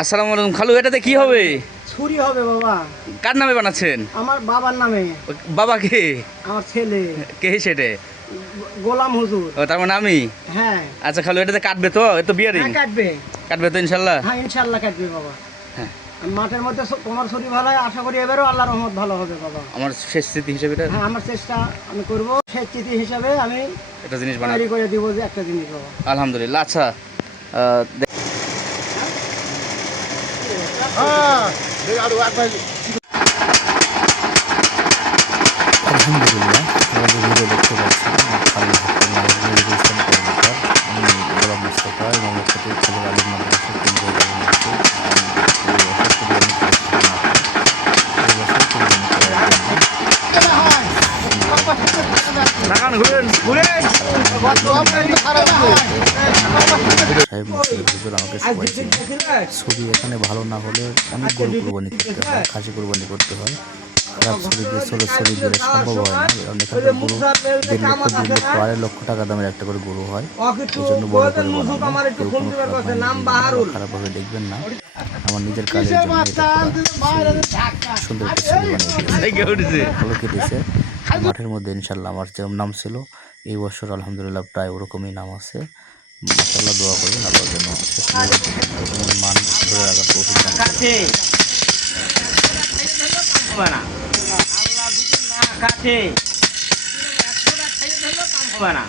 আসসালামু আলাইকুম খালু, এটাতে কি হবে? ছুরি হবে বাবা। কার নামে বানাচ্ছেন? আমার বাবার নামে। বাবা কে? আমার ছেলে। কে সেটে? গোলাম হুজুর। ও তার মানে আমি। হ্যাঁ। আচ্ছা খালু, এটাতে কাটবে তো? এ তো বিয়ারিং। হ্যাঁ কাটবে। কাটবে তো ইনশাল্লাহ? হ্যাঁ ইনশাল্লাহ কাটবে বাবা। হ্যাঁ। মাঠের মধ্যে তোমার ছুরি ভালো হয়, আশা করি এবারও আল্লাহর রহমত ভালো হবে বাবা। আমার শেষ স্মৃতি হিসেবে এটা। হ্যাঁ আমার চেষ্টা আমি করব, শেষ স্মৃতি হিসাবে আমি একটা জিনিস বানাই তৈরি করে দিব যে একটা জিনিস বাবা। আলহামদুলিল্লাহ। আচ্ছা আলহামদুলিল্লাহ, আমাদের ভিডিও দেখতে পাচ্ছেন খালি ইসলাম কর্মকার। আমি গোলাম মুস্তফা এবং একসাথে ছেলে আলিম মাদ্রাসা কেন্দ্রীয় সাহেব হুজুর আমাকে শোয়াইছেন। ছবি এখানে ভালো না হলে অনেক গরু কোরবানি করতে হয়, খাসি কোরবানি করতে হয়। খারাপ ছবি দিয়ে ষোলো ছবি দিলে সম্ভব হয় না, কারণ এখানে গরু 1.5 লক্ষ 2 লক্ষ 2.5 লক্ষ টাকা দামের একটা করে গরু হয়। এই জন্য বড় করে বানানো। কেউ কোনো খারাপভাবে দেখবেন না, আমার নিজের কাজের জন্য এটা সুন্দর একটা ছবি বানিয়ে ভালো কেটেছে। মাঠের মধ্যে ইনশাল্লাহ আমার যেরকম নাম ছিল এই বছর আলহামদুলিল্লাহ প্রায় ওরকমই নাম আছে। মাশাআল্লাহ, দোয়া করবেন আল্লাহর জন্য মান ধরে রাখার তৌফিক দান করুন। হবে না, আল্লাহ যদি না কাটে 100টা খাইয়ে ধরলেও কাম হবে না।